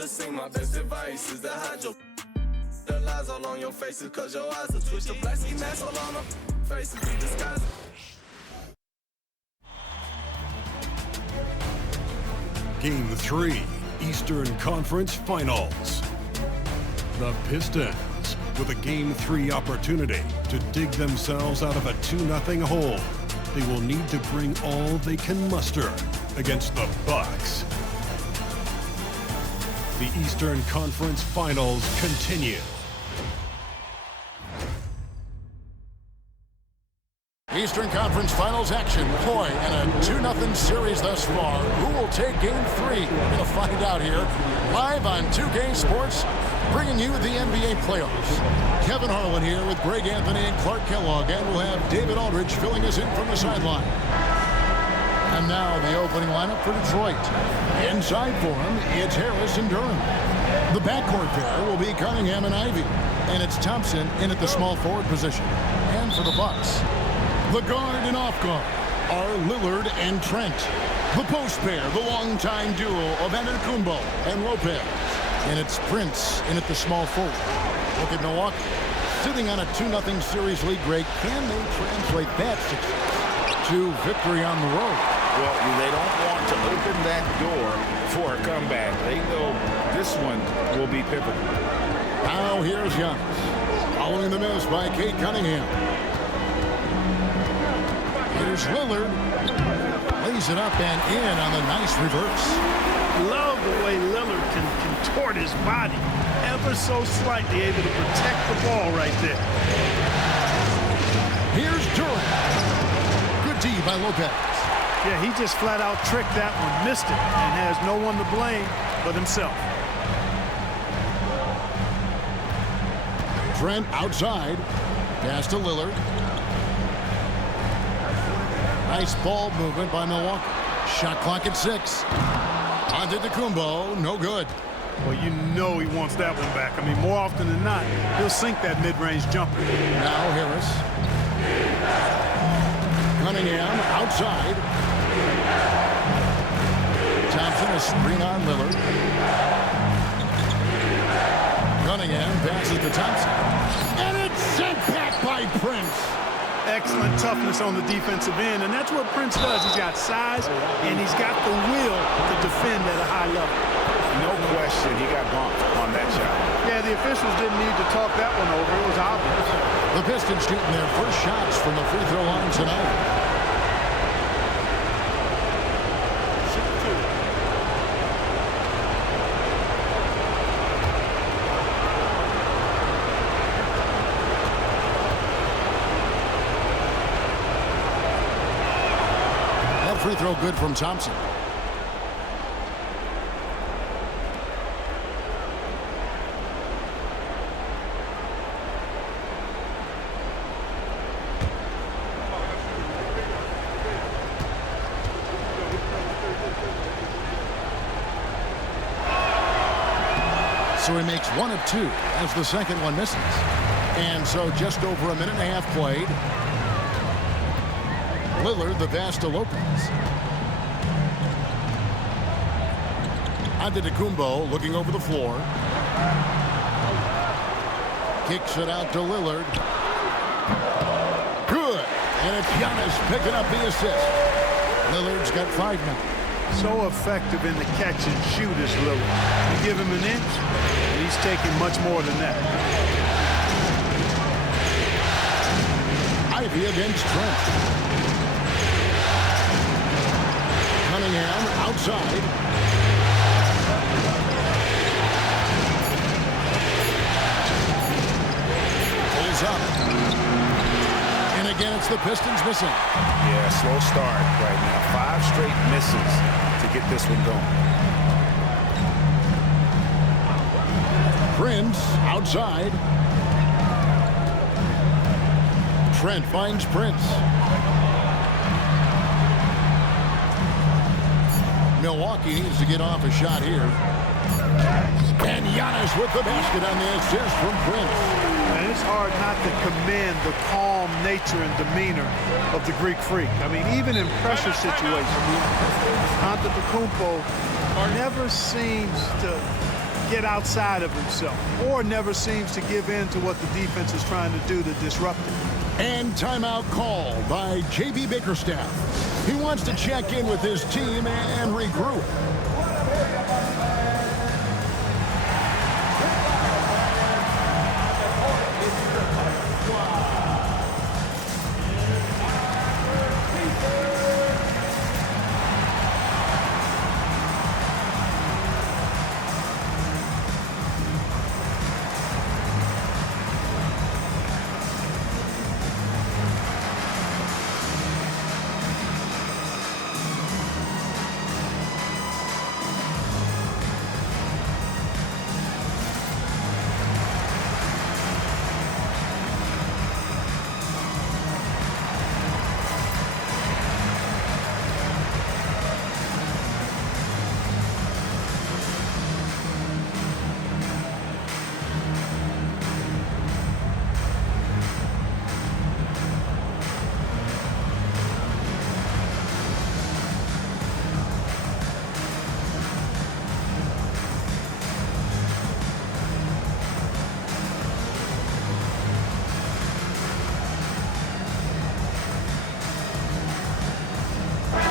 the scene. My best advice is to hide your the lies all on your faces, cause your eyes are twitch. The black ski mask all on the faces be disguised. Game 3, Eastern Conference Finals. The Pistons, with a Game 3 opportunity to dig themselves out of a 2-0 hole. They will need to bring all they can muster against the Bucks. The Eastern Conference Finals continue. Eastern Conference Finals action. Boy, and a 2-0 series thus far. Who will take Game 3? We're going to find out here. Live on 2K Sports, bringing you the NBA playoffs. Kevin Harlan here with Greg Anthony and Clark Kellogg, and we'll have David Aldridge filling us in from the sideline. And now the opening lineup for Detroit. Inside for him, it's Harris and Durham. The backcourt pair will be Cunningham and Ivey. And it's Thompson in at the small forward position. And for the Bucks, the guard and off guard are Lillard and Trent. The post pair, the longtime duo of Antetokounmpo and Lopez. And it's Prince in at the small forward. Look at Milwaukee. Sitting on a 2-0 series lead, Greg. Can they translate that success to victory on the road? Well, they don't want to open that door for a comeback. They know this one will be pivotal. Now here's Giannis. Following the miss by Kate Cunningham. Here's Lillard. Lays it up and in on the nice reverse. Love the way Lillard can contort his body ever so slightly, able to protect the ball right there. Here's Durant. Good D by Lopez. Yeah, he just flat out tricked that one, missed it, and has no one to blame but himself. Trent outside. Pass to Lillard. Nice ball movement by Milwaukee. Shot clock at 6. Antetokounmpo, no good. Well, you know he wants that one back. I mean, more often than not, he'll sink that mid-range jumper. Now Harris. Cunningham outside. Thompson, a screen on Lillard. Cunningham passes to Thompson. And it's sent back by Prince. Excellent toughness on the defensive end, and that's what Prince does. He's got size, and he's got the will to defend at a high level. No question, he got bumped on that shot. Yeah, the officials didn't need to talk that one over. It was obvious. The Pistons shooting their first shots from the free throw line tonight. Free throw good from Thompson. So he makes 1 of 2 as the second one misses. And so just over a minute and a half played. Lillard, the pass to Lopez. Antetokounmpo looking over the floor. Kicks it out to Lillard. Good. And it's Giannis picking up the assist. Lillard's got 5 now. So effective in the catch and shoot is Lillard. You give him an inch, and he's taking much more than that. Ivey against Trent. Cunningham outside. Pulls up. And again, it's the Pistons missing. Yeah, slow start right now. 5 straight misses to get this one going. Prince outside. Trent finds Prince. Milwaukee needs to get off a shot here. And Giannis with the basket on the assist from Prince. And it's hard not to commend the calm nature and demeanor of the Greek Freak. I mean, even in pressure situations, Antetokounmpo never seems to get outside of himself or never seems to give in to what the defense is trying to do to disrupt it. And timeout called by J.B. Bickerstaff. He wants to check in with his team and regroup.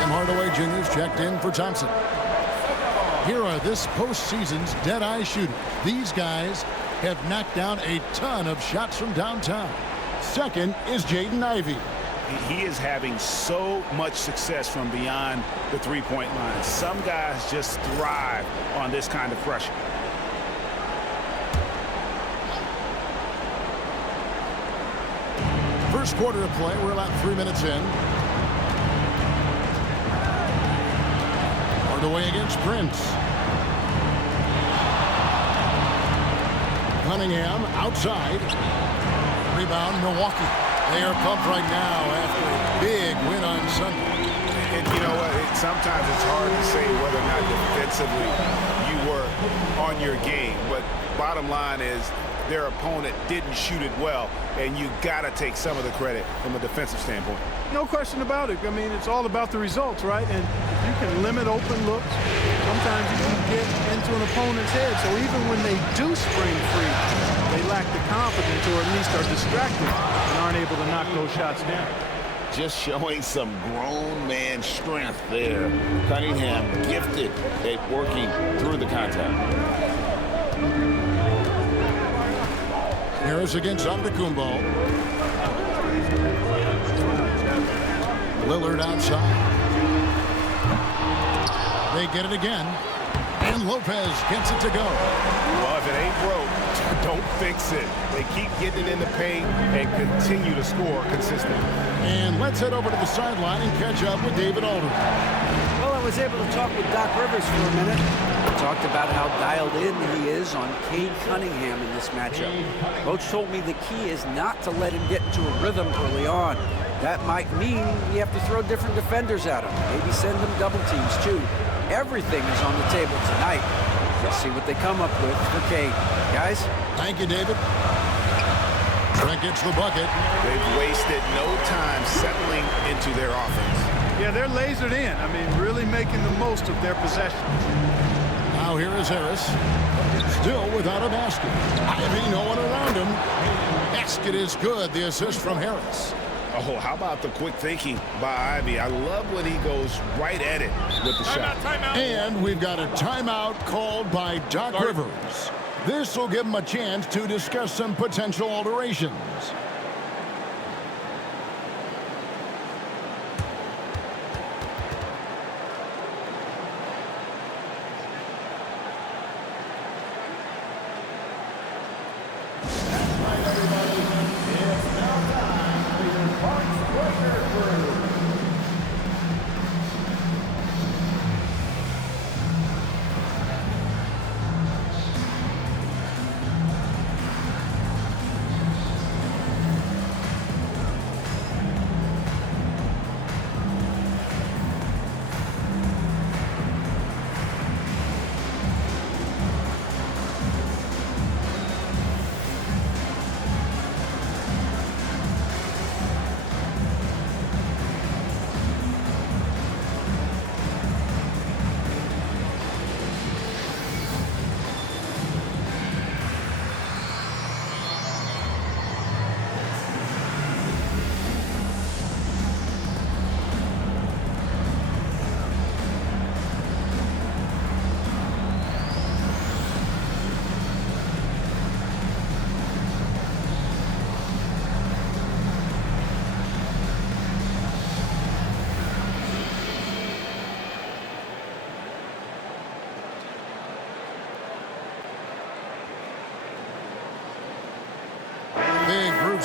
Hardaway Jr.'s checked in for Thompson. Here are this postseason's dead-eye shooters. These guys have knocked down a ton of shots from downtown. Second is Jaden Ivey. He is having so much success from beyond the three-point line. Some guys just thrive on this kind of pressure. First quarter of play. We're about 3 minutes in. Hardaway against Prince. Cunningham outside. Rebound, Milwaukee. They are pumped right now after a big win on Sunday. And you know what? Sometimes it's hard to say whether or not defensively you were on your game. But bottom line is their opponent didn't shoot it well, and you got to take some of the credit from a defensive standpoint. No question about it. I mean, it's all about the results, right? And you can limit open looks. Sometimes you can get into an opponent's head. So even when they do spring free, they lack the confidence or at least are distracted and aren't able to knock those shots down. Just showing some grown man strength there. Cunningham gifted at working through the contact. Harris against Antetokounmpo. Lillard outside. They get it again. And Lopez gets it to go. Well, if it ain't broke, don't fix it. They keep getting it in the paint and continue to score consistently. And let's head over to the sideline and catch up with David Aldridge. Well, I was able to talk with Doc Rivers for a minute. We talked about how dialed in he is on Cade Cunningham in this matchup. Coach told me the key is not to let him get into a rhythm early on. That might mean you have to throw different defenders at him. Maybe send them double teams, too. Everything is on the table tonight. Let's see what they come up with for Cade. Guys? Thank you, David. Trent gets the bucket. They've wasted no time settling into their offense. Yeah, they're lasered in. I mean, really making the most of their possession. Now here is Harris. Still without a basket. Ivy, no one around him. Basket is good. The assist from Harris. Oh, how about the quick thinking by Ivy? I love when he goes right at it with the shot. Timeout. And we've got a timeout called by Doc Rivers. This will give him a chance to discuss some potential alterations.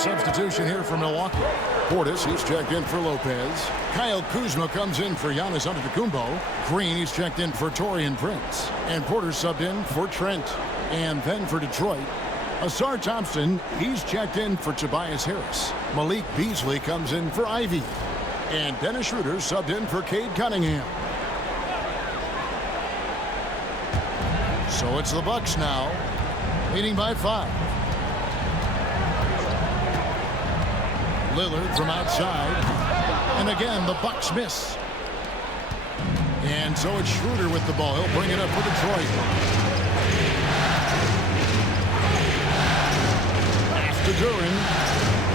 substitution here for Milwaukee. Portis, he's checked in for Lopez. Kyle Kuzma comes in for Giannis Antetokounmpo. Green, he's checked in for Taurean Prince. And Porter subbed in for Trent. And then for Detroit, Asar Thompson, he's checked in for Tobias Harris. Malik Beasley comes in for Ivy. And Dennis Schroeder subbed in for Cade Cunningham. So it's the Bucks now, leading by 5. Lillard from outside. And again, the Bucks miss. And so it's Schroeder with the ball. He'll bring it up for Detroit. After Duran,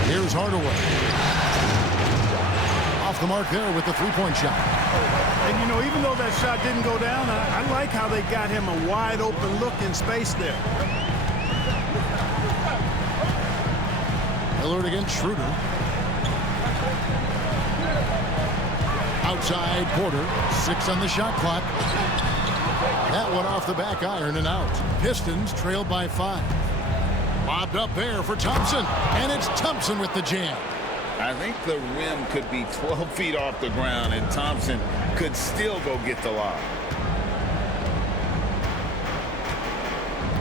here's Hardaway. Off the mark there with the three-point shot. And, you know, even though that shot didn't go down, I like how they got him a wide-open look in space there. Lillard against Schroeder. Outside Porter. 6 on the shot clock. That one off the back iron and out. Pistons trailed by 5. Lobbed up there for Thompson. And it's Thompson with the jam. I think the rim could be 12 feet off the ground, and Thompson could still go get the lob.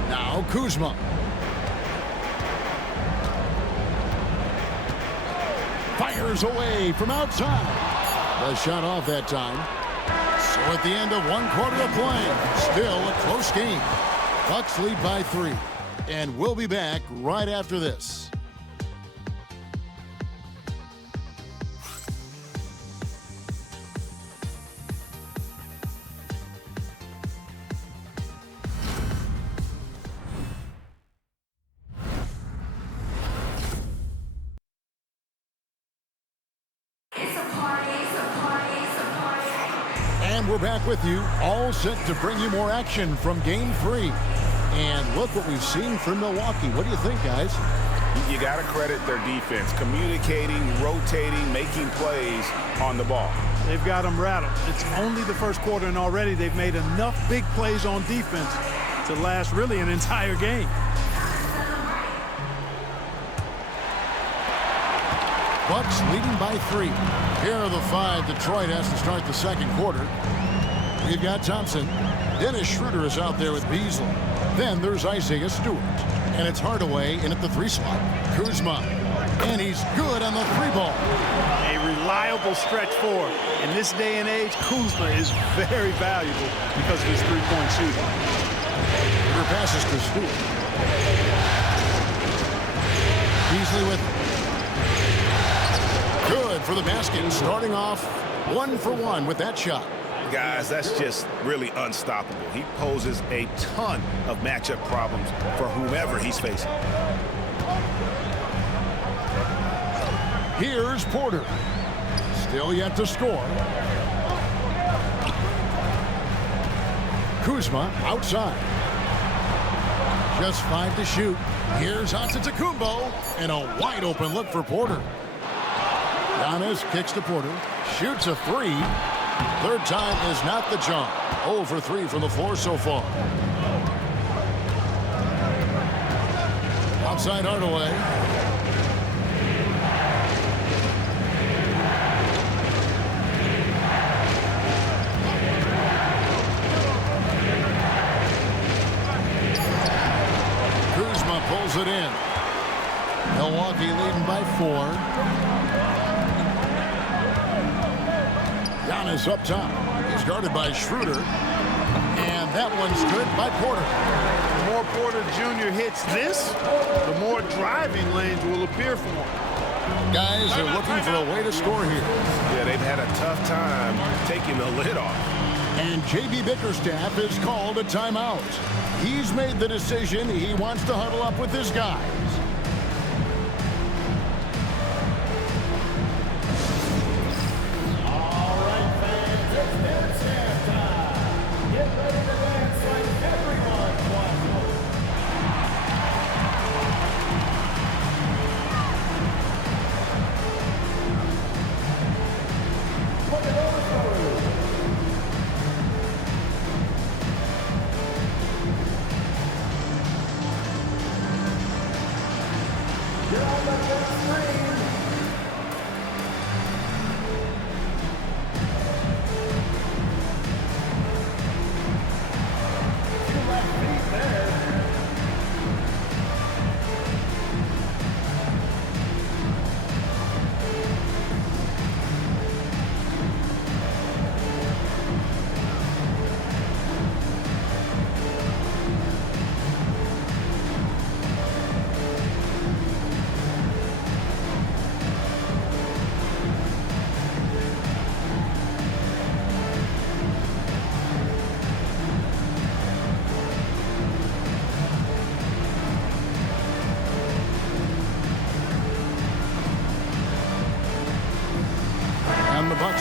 Now Kuzma. Fires away from outside. The shot off that time. So at the end of 1 quarter of play, still a close game. Bucks lead by 3. And we'll be back right after this. And we're back with you, all set to bring you more action from Game 3. And look what we've seen from Milwaukee. What do you think, guys? You got to credit their defense, communicating, rotating, making plays on the ball. They've got them rattled. It's only the first quarter, and already they've made enough big plays on defense to last really an entire game. Bucks leading by 3. Here are the 5. Detroit has to start the second quarter. We've got Thompson. Dennis Schroeder is out there with Beasley. Then there's Isaiah Stewart. And it's Hardaway in at the 3 slot. Kuzma. And he's good on the 3-ball. A reliable stretch forward. In this day and age, Kuzma is very valuable because of his 3-point shooting. Schroeder passes to Stewart. Beasley with it. Good for the basket, starting off 1 for 1 with that shot. Guys, that's just really unstoppable. He poses a ton of matchup problems for whomever he's facing. Here's Porter. Still yet to score. Kuzma outside. Just 5 to shoot. Here's Antetokounmpo, and a wide open look for Porter. Giannis kicks to Porter, shoots a 3. Third time is not the charm. 0 for 3 from the floor so far. Outside Hardaway. Kuzma pulls it in. Milwaukee leading by 4. Giannis up top. He's guarded by Schroeder. And that one's good by Porter. The more Porter Jr. hits this, the more driving lanes will appear for him. Guys are looking for a way to score here. Yeah, they've had a tough time taking the lid off. And J.B. Bickerstaff has called a timeout. He's made the decision he wants to huddle up with his guys.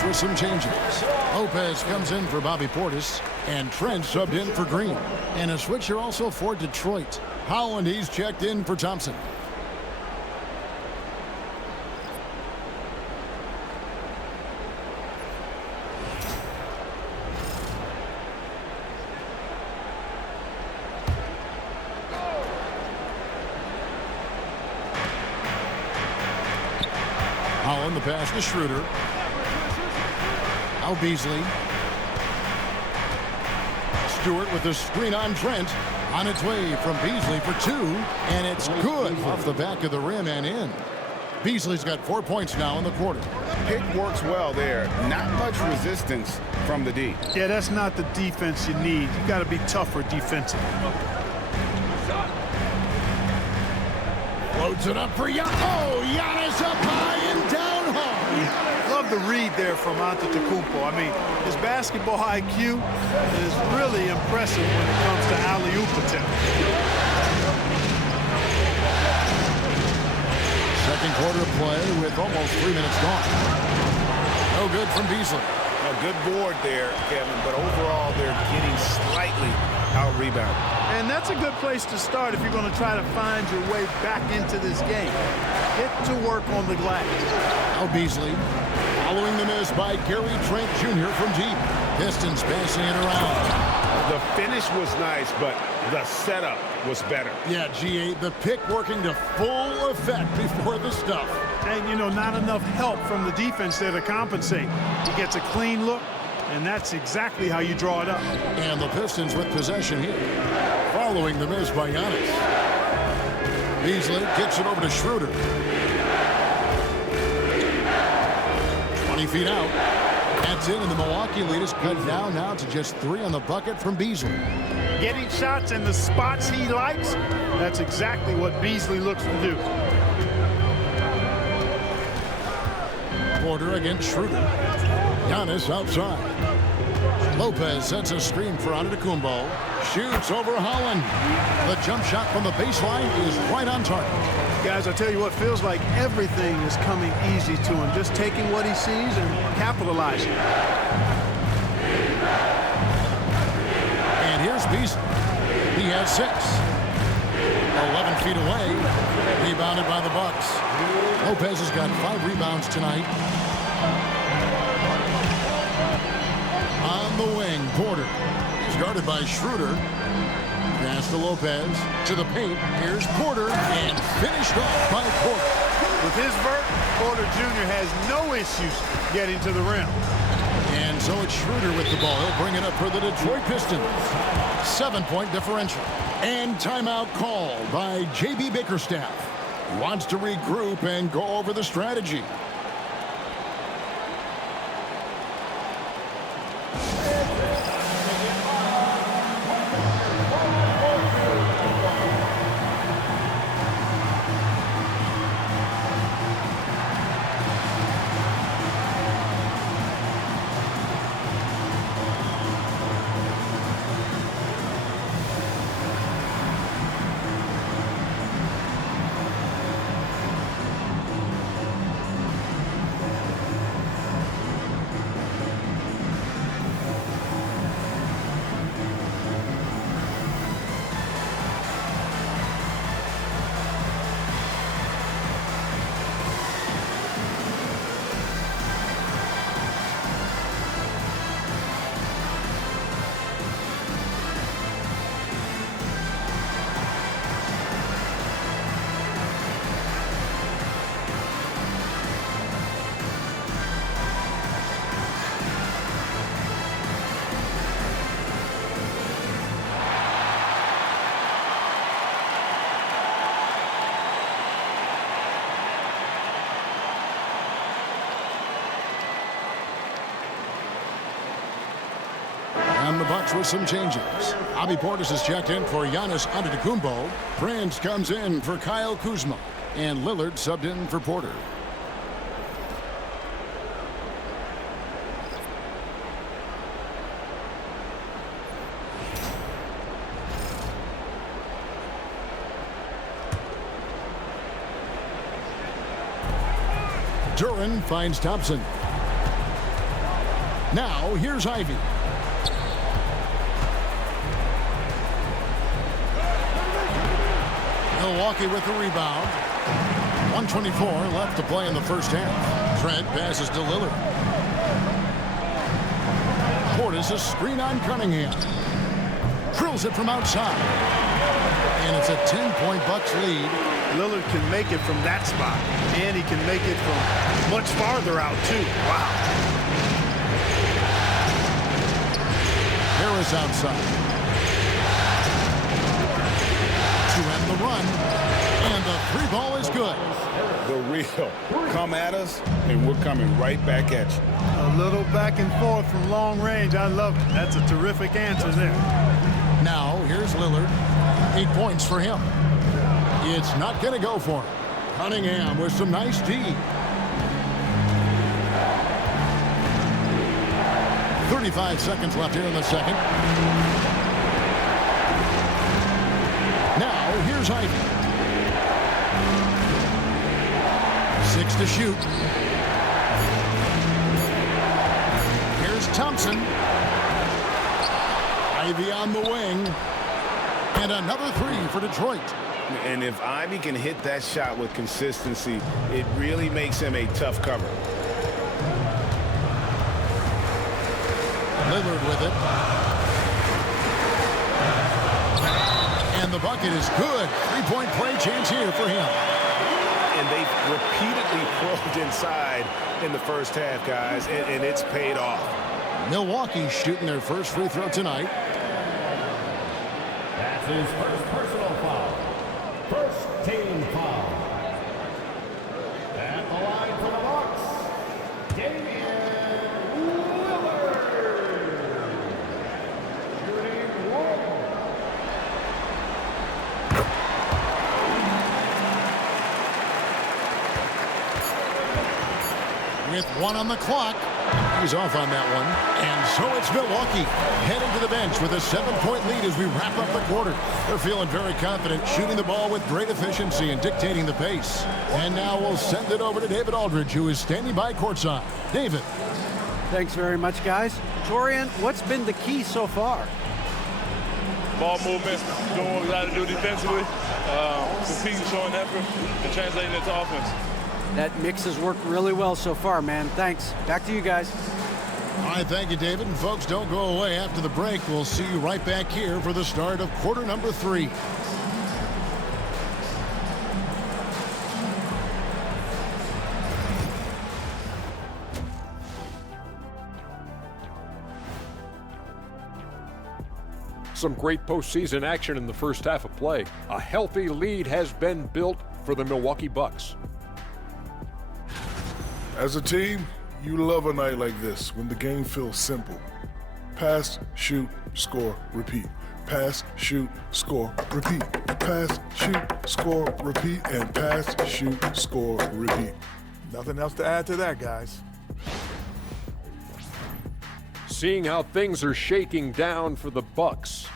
with some changes. Lopez comes in for Bobby Portis, and Trent subbed in for Green. And a switch here also for Detroit. Holland, he's checked in for Thompson. Holland, the pass to Schroeder. Now Beasley. Stewart with the screen on Trent. On its way from Beasley for two. And it's good off the back of the rim and in. Beasley's got 4 points now in the quarter. Pick works well there. Not much resistance from the D. Yeah, that's not the defense you need. You got to be tougher defensively. Loads it up for Giannis. Oh, Giannis up high and down hard. Love the read there from Antetokounmpo. I mean, his basketball IQ is really impressive when it comes to alley-oop attempts. Second quarter of play with almost 3 minutes gone. No good from Beasley. A good board there, Kevin, but overall they're getting slightly out-rebounded. And that's a good place to start if you're going to try to find your way back into this game. Get to work on the glass. Now Beasley, following the miss by Gary Trent Jr. from deep. Pistons passing it around. The finish was nice, but the setup was better. Yeah, G8, the pick working to full effect before the stuff. And, you know, not enough help from the defense there to compensate. He gets a clean look, and that's exactly how you draw it up. And the Pistons with possession here, following the miss by Giannis. Beasley kicks it over to Schroeder. 20 feet out. That's in, and the Milwaukee lead is cut down now to just 3 on the bucket from Beasley. Getting shots in the spots he likes, that's exactly what Beasley looks to do. Porter against Schroeder. Giannis outside. Lopez sets a screen for Antetokounmpo. Shoots over Holland. The jump shot from the baseline is right on target. Guys, I tell you what, feels like everything is coming easy to him. Just taking what he sees and capitalizing. And here's Beasley. He has 6. 11 feet away. Rebounded by the Bucks. Lopez has got 5 rebounds tonight. On the wing, Porter. He's guarded by Schroeder. Pass to Lopez. To the paint. Here's Porter. And finished off by Porter. With his vert, Porter Jr. has no issues getting to the rim. And so it's Schroeder with the ball. He'll bring it up for the Detroit Pistons. 7-point differential. And timeout called by J.B. Bickerstaff. He wants to regroup and go over the strategy. And the Bucks with some changes. Bobby Portis is checked in for Giannis Antetokounmpo. Prince comes in for Kyle Kuzma. And Lillard subbed in for Porter. Duran finds Thompson. Now, here's Ivy. Milwaukee with the rebound. 1:24 left to play in the first half. Trent passes to Lillard. Portis a screen on Cunningham. Drills it from outside. And it's a 10-point Bucks lead. Lillard can make it from that spot, and he can make it from much farther out, too. Wow. Harris outside. To end the run. And the three ball is good. The real. Come at us, and we're coming right back at you. A little back and forth from long range. I love it. That's a terrific answer there. Now, here's Lillard. 8 points for him. It's not going to go for him. Cunningham with some nice D. 35 seconds left here in the second. Now, here's Ivy. 6 to shoot. Here's Thompson. Ivy on the wing. And another three for Detroit. And if Ivy can hit that shot with consistency, it really makes him a tough cover. Lillard with it. And the bucket is good. Three-point play chance here for him. And they've repeatedly probed inside in the first half, guys, and it's paid off. Milwaukee shooting their first free throw tonight. That's his first personal foul. First team foul. At the line for the Bucks, Damian Lillard. Shooting one. With one on the clock. He's off on that one. And so it's Milwaukee heading to the bench with a 7-point lead as we wrap up the quarter. They're feeling very confident, shooting the ball with great efficiency and dictating the pace. And now we'll send it over to David Aldridge, who is standing by courtside. David. Thanks very much, guys. Torian, what's been the key so far? Ball movement, doing what we got to do defensively, competing, showing effort, and translating it to offense. That mix has worked really well so far, man. Thanks. Back to you guys. All right, thank you, David. And folks, don't go away after the break. We'll see you right back here for the start of quarter number 3. Some great postseason action in the first half of play. A healthy lead has been built for the Milwaukee Bucks. As a team, you love a night like this when the game feels simple. Pass, shoot, score, repeat. Pass, shoot, score, repeat. Pass, shoot, score, repeat. And pass, shoot, score, repeat. Nothing else to add to that, guys. Seeing how things are shaking down for the Bucks.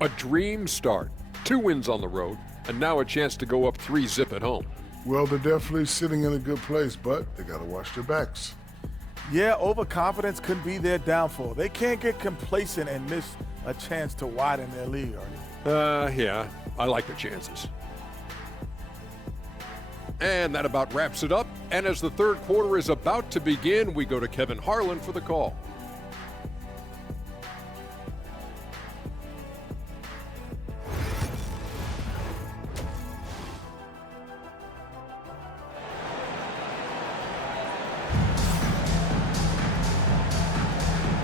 A dream start. 2 wins on the road, and now a chance to go up 3-zip at home. Well, they're definitely sitting in a good place, but they got to watch their backs. Yeah, overconfidence could be their downfall. They can't get complacent and miss a chance to widen their lead, Arnie. Yeah, I like the chances. And that about wraps it up. And as the third quarter is about to begin, we go to Kevin Harlan for the call.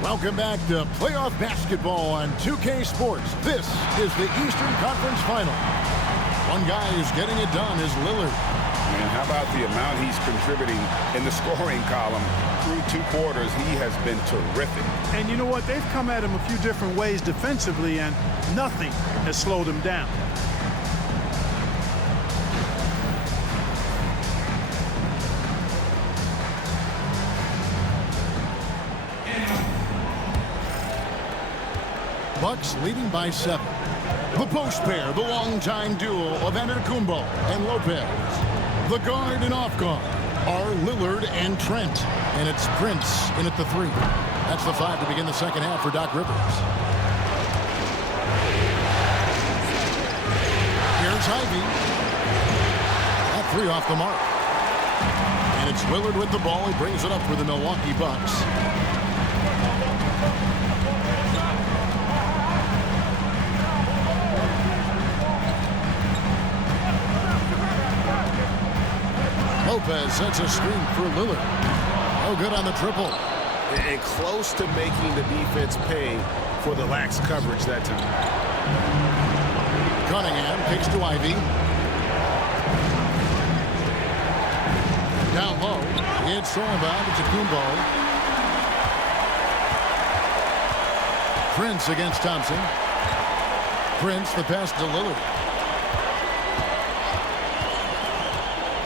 Welcome back to playoff basketball on 2K Sports. This is the Eastern Conference Final. One guy who's getting it done is Lillard. Man, how about the amount he's contributing in the scoring column? Through 2 quarters, he has been terrific. And you know what? They've come at him a few different ways defensively, and nothing has slowed him down. Bucks leading by 7. The post pair, the longtime duo of Antetokounmpo and Lopez. The guard and off guard, are Lillard and Trent. And it's Prince in at the 3. That's the 5 to begin the second half for Doc Rivers. Here's Ivy. That 3 off the mark. And it's Lillard with the ball. He brings it up for the Milwaukee Bucks. Lopez sets a screen for Lillard. Oh, good on the triple. And close to making the defense pay for the lax coverage that time. Cunningham kicks to Ivy. Down low. It's thrown back to Kumbo. Prince against Thompson. Prince, the pass to Lillard.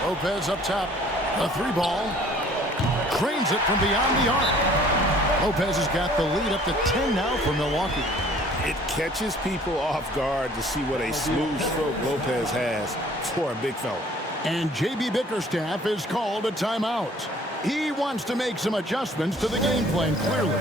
Lopez up top. A 3 ball. Cranes it from beyond the arc. Lopez has got the lead up to 10 now for Milwaukee. It catches people off guard to see what a smooth stroke Lopez has for a big fella. And J.B. Bickerstaff is called a timeout. He wants to make some adjustments to the game plan, clearly.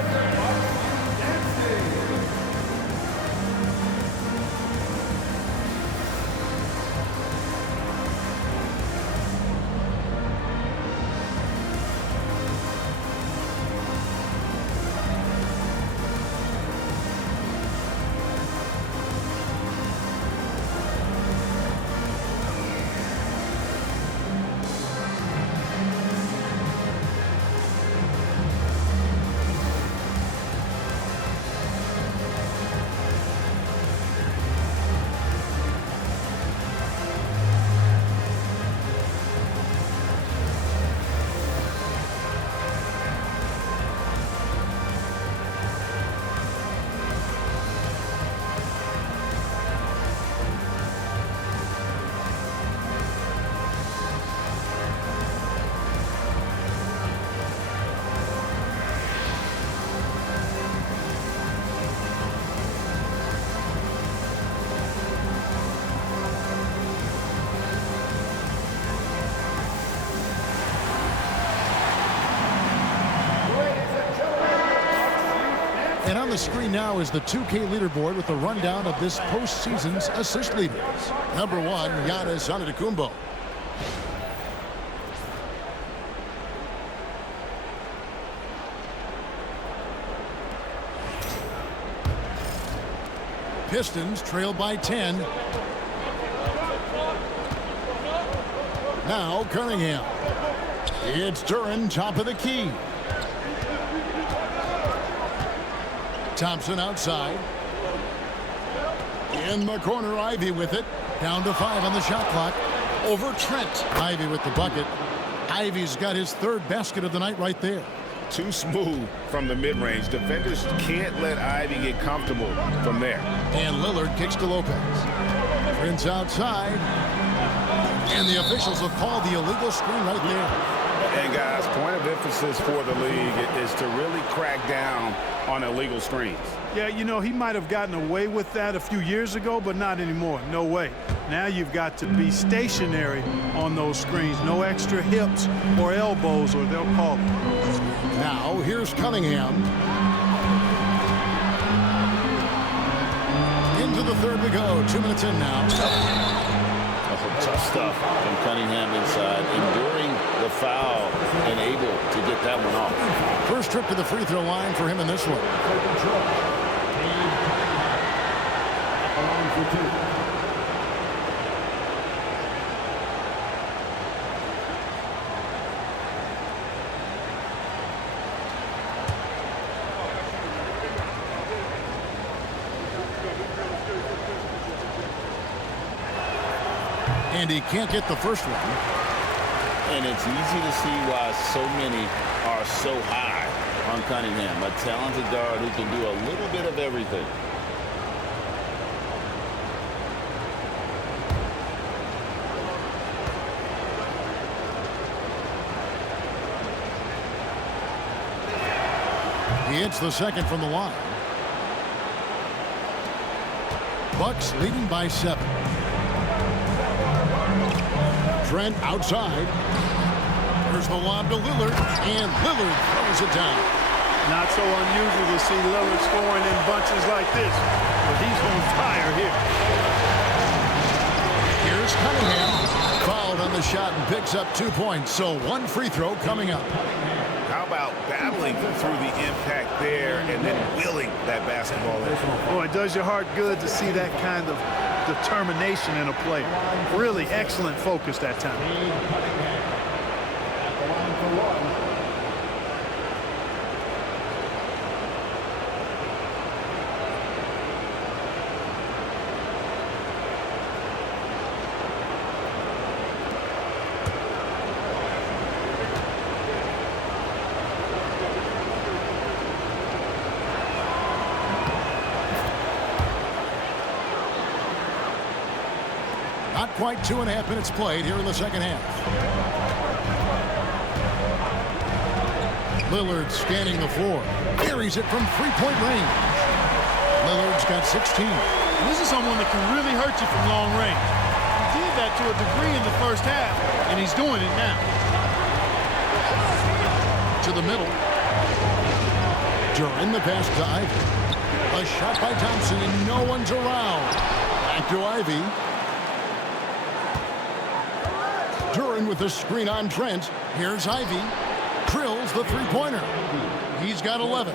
And on the screen now is the 2K leaderboard with the rundown of this postseason's assist leaders. Number 1, Giannis Antetokounmpo. Pistons trail by 10. Now Cunningham. It's Duran, top of the key. Thompson outside. In the corner, Ivy with it. Down to 5 on the shot clock. Over Trent. Ivy with the bucket. Ivy's got his 3rd basket of the night right there. Too smooth from the mid-range. Defenders can't let Ivy get comfortable from there. And Lillard kicks to Lopez. Prince outside. And the officials have called the illegal screen right there. And guys, point of emphasis for the league is to really crack down on illegal screens. Yeah, you know, he might have gotten away with that a few years ago, but not anymore. No way. Now you've got to be stationary on those screens. No extra hips or elbows, or they'll call it. Now, here's Cunningham. Into the 3rd we go. 2 minutes in now. Tough stuff from Cunningham inside, enduring the foul and able to get that one off. First trip to the free throw line for him in this one. And he can't get the first one. And it's easy to see why so many are so high on Cunningham. A talented guard who can do a little bit of everything. He hits the second from the line. Bucks leading by 7. Trent outside. Here's the lob to Lillard, and Lillard throws it down. Not so unusual to see Lillard scoring in bunches like this, but he's on fire here. Here's Cunningham, fouled on the shot and picks up 2 points, so 1 free throw coming up. How about battling through the impact there and then willing that basketball in? Boy, it does your heart good to see that kind of determination in a player. Really excellent focus that time. Not quite 2.5 minutes played here in the second half. Lillard scanning the floor. Carries it from three-point range. Lillard's got 16. This is someone that can really hurt you from long range. He did that to a degree in the first half, and he's doing it now. To the middle. Duran the pass to Ivy. A shot by Thompson, and no one's around. Back to Ivy. Duran with the screen on Trent. Here's Ivy. Drills the three-pointer. He's got 11.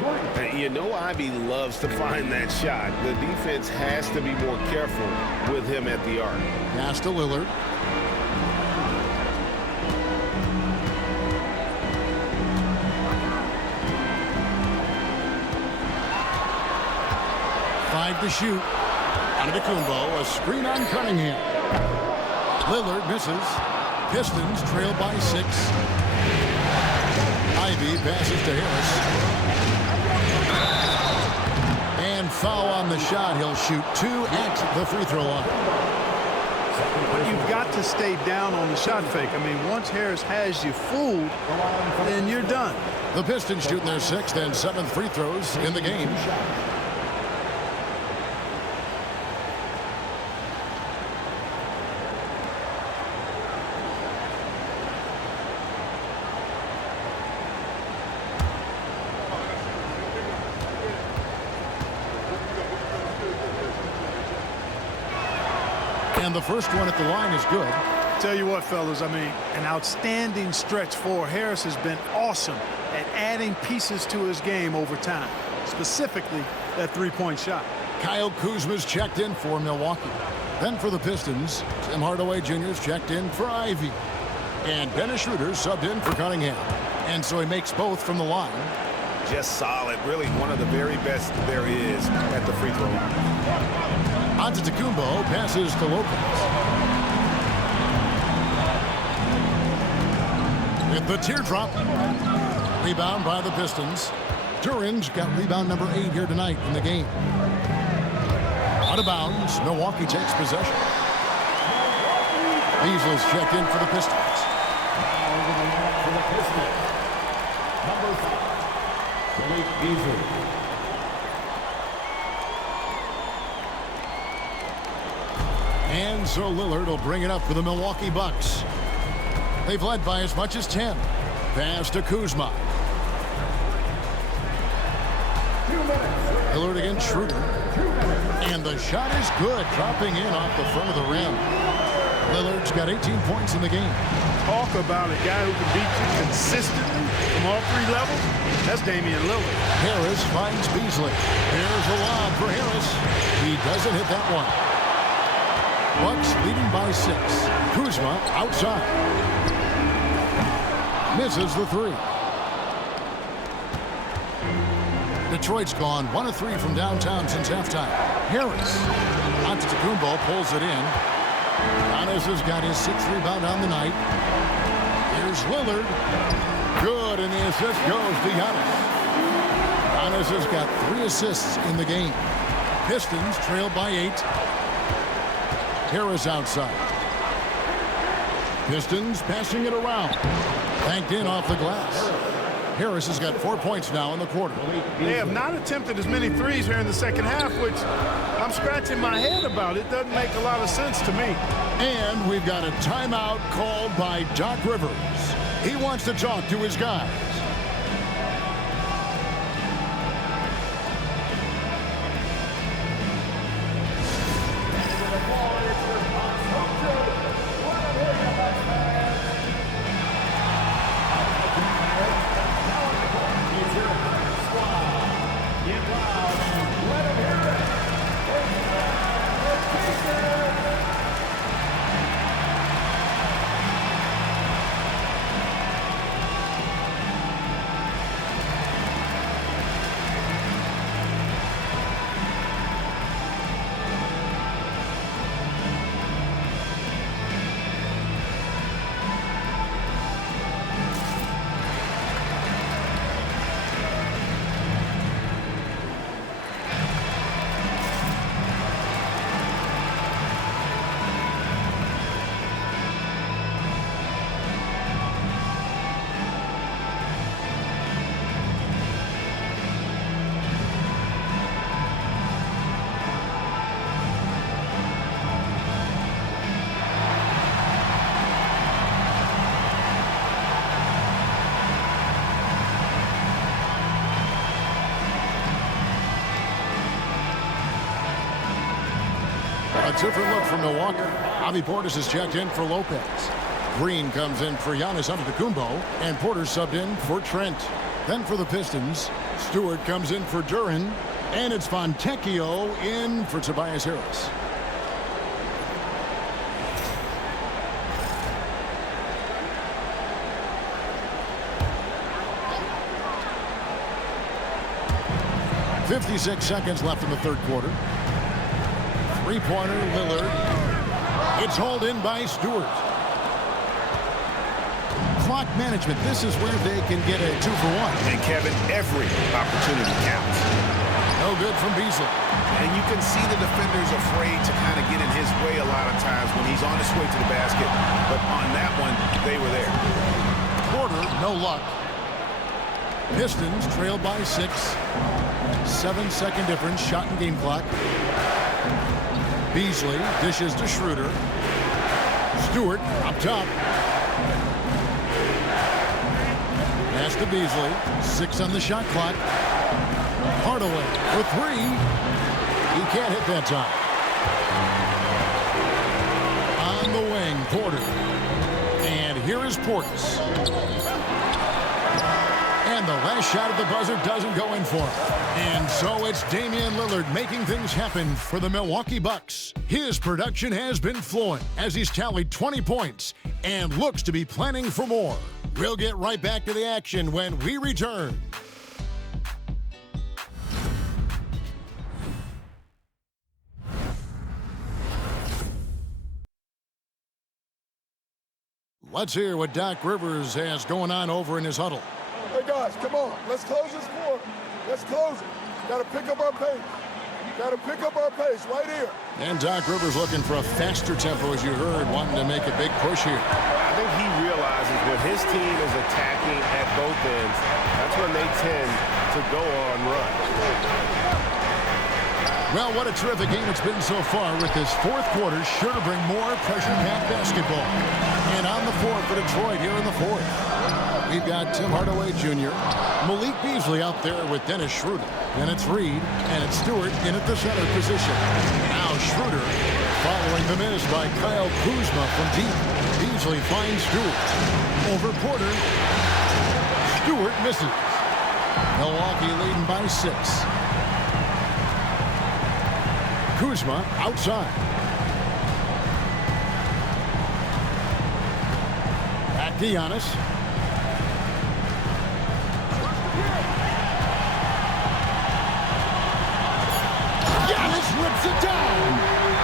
You know Ivy loves to find that shot. The defense has to be more careful with him at the arc. Pass to Lillard. Five to shoot. Antetokounmpo, a screen on Cunningham. Lillard misses. Pistons trail by 6. Ivy passes to Harris. And foul on the shot. He'll shoot 2 at the free throw line. But you've got to stay down on the shot fake. I mean, once Harris has you fooled, then you're done. The Pistons shooting their 6th and 7th free throws in the game. And the first one at the line is good. Tell you what, fellas, I mean, an outstanding stretch for Harris has been awesome at adding pieces to his game over time, specifically that three-point shot. Kyle Kuzma's checked in for Milwaukee. Then for the Pistons, Tim Hardaway Jr.'s checked in for Ivy. And Dennis Schroeder subbed in for Cunningham. And so he makes both from the line. Just solid, really one of the very best there is at the free throw line. Antetokounmpo passes to Lopez. With the teardrop. Rebound by the Pistons. Duran's got rebound number 8 here tonight in the game. Out of bounds. Milwaukee takes possession. Beasley's checked in for the Pistons. Number 5, Malik Beasley. And so Lillard will bring it up for the Milwaukee Bucks. They've led by as much as 10. Pass to Kuzma. Lillard against Schroeder. And the shot is good, dropping in off the front of the rim. Lillard's got 18 points in the game. Talk about a guy who can beat you consistently from all 3 levels. That's Damian Lillard. Harris finds Beasley. Here's a lob for Harris. He doesn't hit that one. Bucks leading by 6. Kuzma outside. Misses the 3. Detroit's gone 1 of 3 from downtown since halftime. Harris. Antetokounmpo pulls it in. Giannis has got his 6th rebound on the night. Here's Lillard. Good, and the assist goes to Giannis. Giannis has got 3 assists in the game. Pistons trail by 8. Harris outside. Pistons passing it around. Banked in off the glass. Harris has got 4 points now in the quarter. They have not attempted as many threes here in the second half, which I'm scratching my head about. It doesn't make a lot of sense to me. And we've got a timeout called by Doc Rivers. He wants to talk to his guys. A different look from Milwaukee. Javi Portis is checked in for Lopez. Green comes in for Giannis Antetokounmpo, and Porter subbed in for Trent. Then for the Pistons, Stewart comes in for Duren, and it's Fontecchio in for Tobias Harris. .56 seconds left in the third quarter. Three-pointer, Lillard. It's hauled in by Stewart. Clock management. This is where they can get a 2-for-1. And Kevin, every opportunity counts. No good from Beasley. And you can see the defenders afraid to kind of get in his way a lot of times when he's on his way to the basket. But on that one, they were there. Porter, no luck. Pistons trail by 6. 7-second difference, shot and game clock. Beasley dishes to Schroeder. Stewart up top. Pass to Beasley. 6 on the shot clock. Hardaway for 3. He can't hit that time. On the wing, Porter. And here is Portis. And the last shot at the buzzer doesn't go in for him. And so it's Damian Lillard making things happen for the Milwaukee Bucks. His production has been flowing as he's tallied 20 points and looks to be planning for more. We'll get right back to the action when we return. Let's hear what Doc Rivers has going on over in his huddle. Hey guys, come on. Let's close this quarter. Let's close it. Got to pick up our pace. Got to pick up our pace right here. And Doc Rivers looking for a faster tempo, as you heard, wanting to make a big push here. I think he realizes when his team is attacking at both ends, that's when they tend to go on run. Well, what a terrific game it's been so far, with this fourth quarter sure to bring more pressure-packed basketball. And on the floor for Detroit here in the fourth. We've got Tim Hardaway Jr., Malik Beasley out there with Dennis Schroeder. Then it's Reed, and it's Stewart in at the center position. Now Schroeder following the miss by Kyle Kuzma from deep. Beasley finds Stewart. Over Porter. Stewart misses. Milwaukee leading by 6. Kuzma outside. Back to Giannis. Rips it down.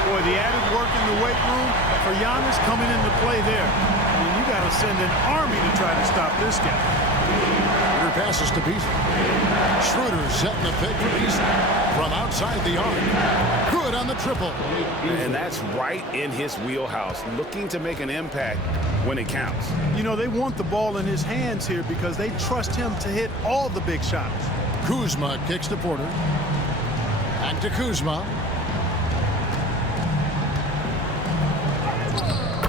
Boy, the added work in the weight room for Giannis coming into play there. I mean, you got to send an army to try to stop this guy. Schroeder passes to Beasley. Schroeder setting the pick for Beasley from outside the arc. Good on the triple. And that's right in his wheelhouse, looking to make an impact when it counts. You know, they want the ball in his hands here because they trust him to hit all the big shots. Kuzma kicks to Porter. Back to Kuzma.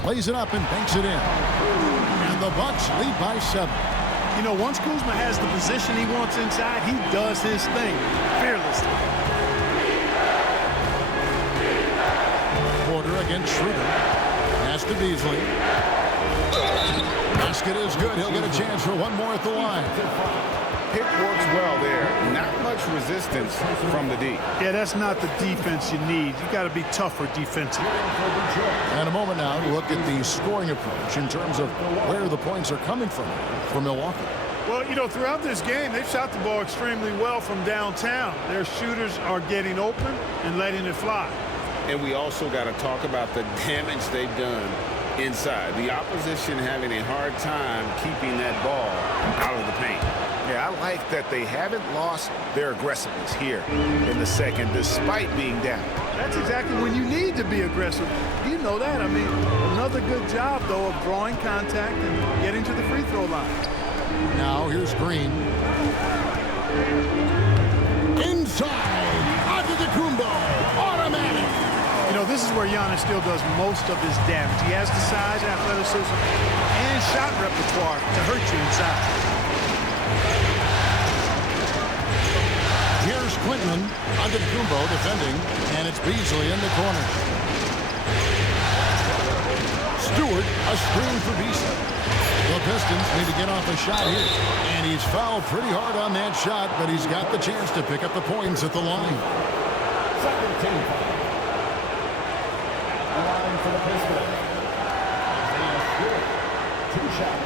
Plays it up and banks it in. And And the Bucks lead by 7. You know, once Kuzma has the position he wants inside, he does his thing fearlessly. Porter against Schroeder. Pass to Beasley. Basket is good. He'll get a chance for one more at the line. Pick works well there. Not much resistance from the D. Yeah, that's not the defense you need. You got to be tougher defensively. And a moment now to look at the scoring approach in terms of where the points are coming from for Milwaukee. Well, you know, throughout this game, they've shot the ball extremely well from downtown. Their shooters are getting open and letting it fly. And we also got to talk about the damage they've done inside. The opposition having a hard time keeping that ball out of the paint. Yeah, I like that they haven't lost their aggressiveness here in the second, despite being down. That's exactly when you need to be aggressive. You know that. I mean, another good job, though, of drawing contact and getting to the free throw line. Now here's Green. Inside. Antetokounmpo. Automatic. You know, this is where Giannis still does most of his damage. He has the size, athleticism, and shot repertoire to hurt you inside. Here's Quinlan. Antetokounmpo defending, and it's Beasley in the corner. Stewart, a screen for Beasley. The Pistons need to get off a shot here. And he's fouled pretty hard on that shot, but he's got the chance to pick up the points at the line. Second team foul. Line for the Pistons. Two shots.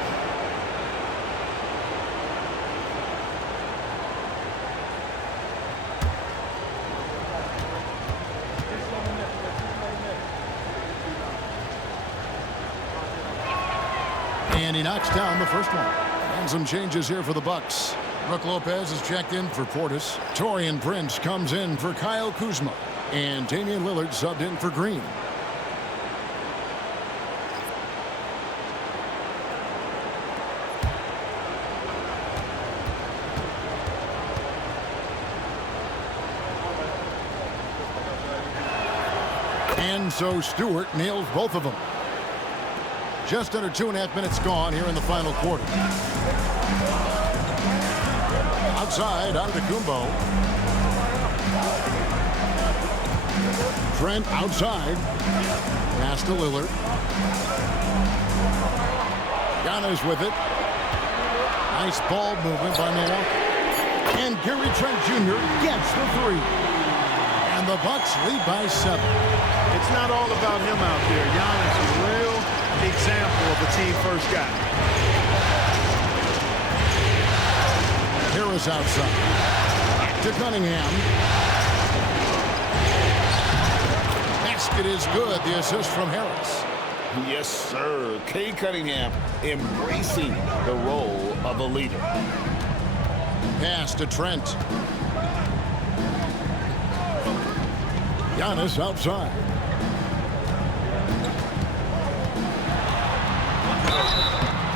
And he knocks down the first one. And some changes here for the Bucks. Brook Lopez is checked in for Portis. Taurean Prince comes in for Kyle Kuzma. And Damian Lillard subbed in for Green. And so Stewart nails both of them. Just under 2.5 minutes gone here in the final quarter. Outside, Antetokounmpo. Trent outside. Pass to Lillard. Giannis with it. Nice ball movement by Milwaukee. And Gary Trent Jr. gets the three. And the Bucks lead by 7. It's not all about him out there. Giannis is a real example of a team first guy. Harris outside. Back to Cunningham. Basket is good. The assist from Harris. Yes, sir. Cade Cunningham embracing the role of a leader. Pass to Trent. Giannis outside.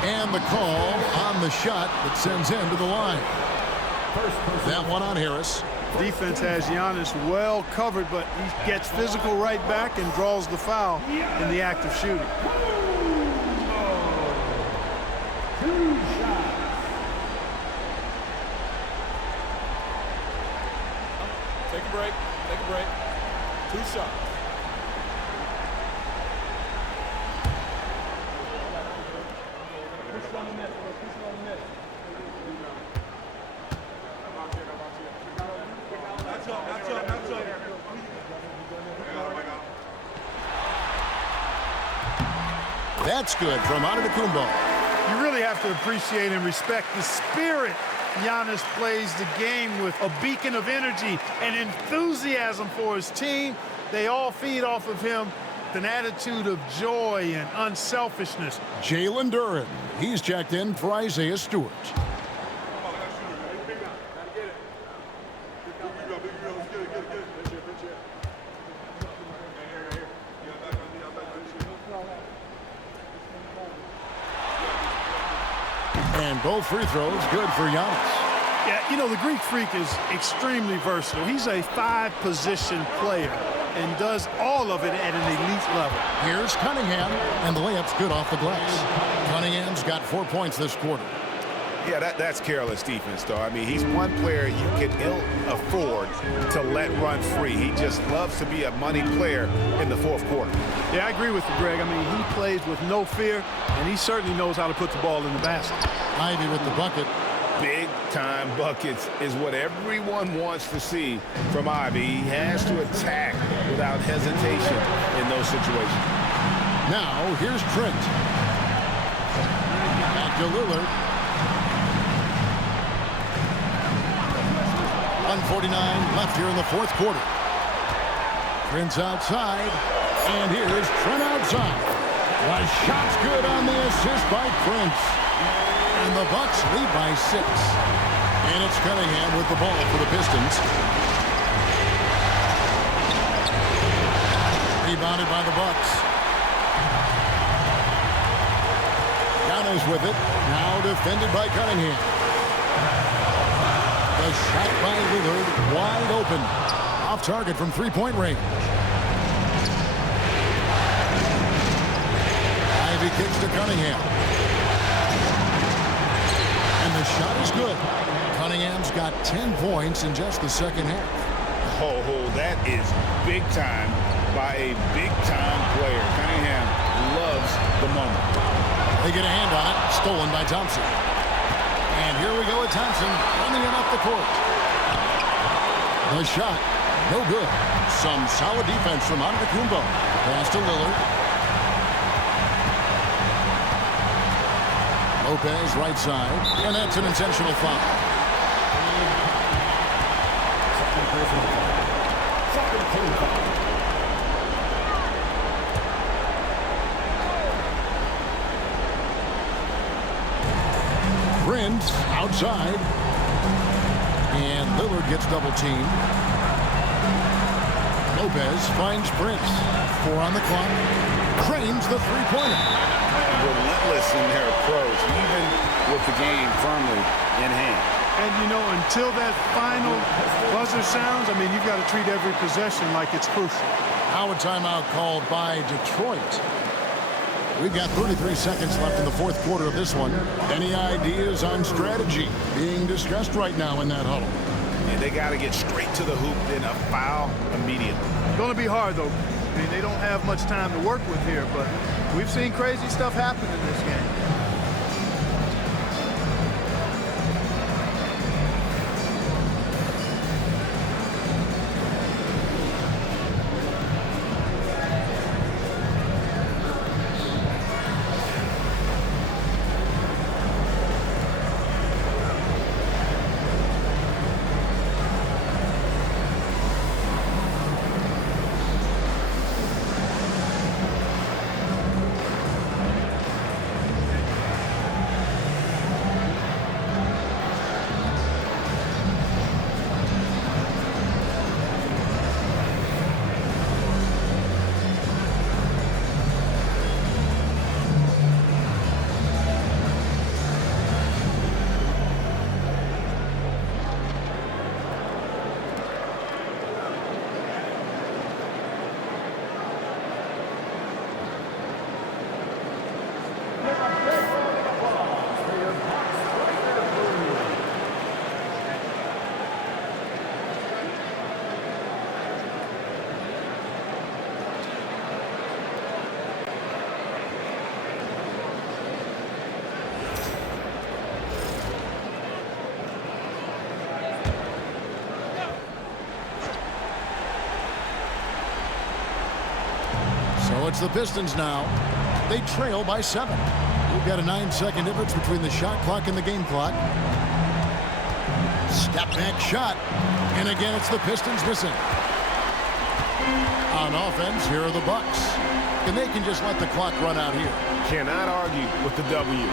And the call on the shot that sends him to the line. That one on Harris. Defense has Giannis well covered, but he gets physical right back and draws the foul in the act of shooting. Two shots. Take a break. Take a break. 2 shots. That's good from Antetokounmpo. You really have to appreciate and respect the spirit Giannis plays the game with, a beacon of energy and enthusiasm for his team. They all feed off of him with an attitude of joy and unselfishness. Jalen Duren. He's checked in for Isaiah Stewart. And both free throws good for Giannis. Yeah, you know, the Greek Freak is extremely versatile. He's a 5-position player and does all of it at an elite level. Here's Here's Cunningham, and the layup's good off the glass. Cunningham's got 4 points this quarter. Yeah, that's careless defense, though. I mean, he's one player you can ill afford to let run free. He just loves to be a money player in the fourth quarter. Yeah, I agree with you, Greg. I mean, he plays with no fear, and he certainly knows how to put the ball in the basket. Ivy with the bucket. Big-time buckets is what everyone wants to see from Ivy. He has to attack without hesitation in those situations. Now, here's Trent. Back to Lillard. 1:49 left here in the fourth quarter. Trent's outside, and here's Trent outside. The shot's good on the assist by Prince. And the Bucks lead by 6. And it's Cunningham with the ball for the Pistons. Rebounded by the Bucks. Giannis with it. Now defended by Cunningham. The shot by Lillard, wide open. Off target from three-point range. Ivy kicks to Cunningham. And the shot is good. Cunningham's got 10 points in just the second half. Oh, that is big time by a big-time player. Cunningham loves the moment. They get a hand on it, stolen by Thompson. And here we go with Thompson running it up the court. The shot, no good. Some solid defense from Antetokounmpo. Pass to Lillard. Lopez right side, and that's an intentional foul. Second team foul. Prince outside. And Lillard gets double teamed. Lopez finds Prince. 4 on the clock. Cranes the three-pointer. Relentless in their approach, even with the game firmly in hand. And, you know, until that final buzzer sounds, I mean, you've got to treat every possession like it's crucial. Now a timeout called by Detroit. We've got 33 seconds left in the fourth quarter of this one. Any ideas on strategy being discussed right now in that huddle? And they got to get straight to the hoop, then a foul immediately. It's going to be hard, though. I mean, they don't have much time to work with here, but we've seen crazy stuff happen in this game. It's the Pistons now. They trail by 7. We've got a 9-second difference between the shot clock and the game clock. Step back shot. And again, it's the Pistons missing. On offense, here are the Bucks. And they can just let the clock run out here. Cannot argue with the W.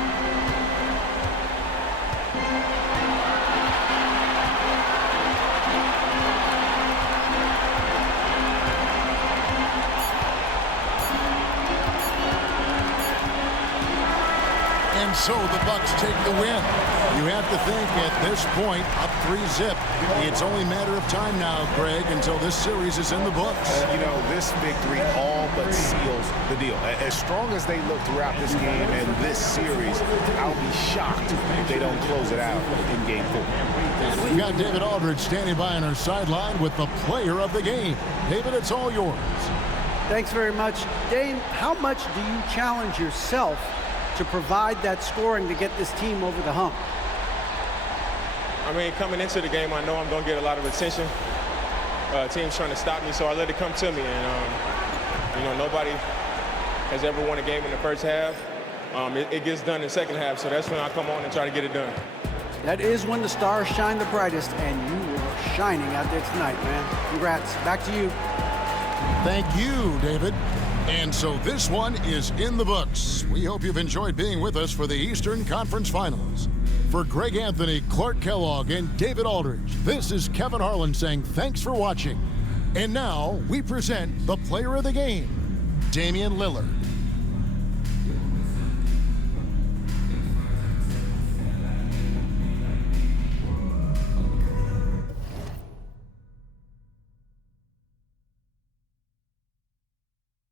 And so the Bucks take the win. You have to think at this point, up 3-zip. It's only a matter of time now, Greg, until this series is in the books. You know, this victory all but seals the deal. As strong as they look throughout this game and this series, I'll be shocked if they don't close it out in Game 4. And we've got David Aldridge standing by on our sideline with the player of the game. David, it's all yours. Thanks very much. Dane, how much do you challenge yourself to provide that scoring to get this team over the hump? I mean, coming into the game, I know I'm going to get a lot of attention. Teams trying to stop me, so I let it come to me. And, you know, nobody has ever won a game in the first half. It gets done in the second half, so that's when I come on and try to get it done. That is when the stars shine the brightest, and you were shining out there tonight, man. Congrats. Back to you. Thank you, David. And so this one is in the books. We hope you've enjoyed being with us for the Eastern Conference Finals. For Greg Anthony, Clark Kellogg, and David Aldridge, this is Kevin Harlan saying thanks for watching. And now we present the player of the game, Damian Lillard.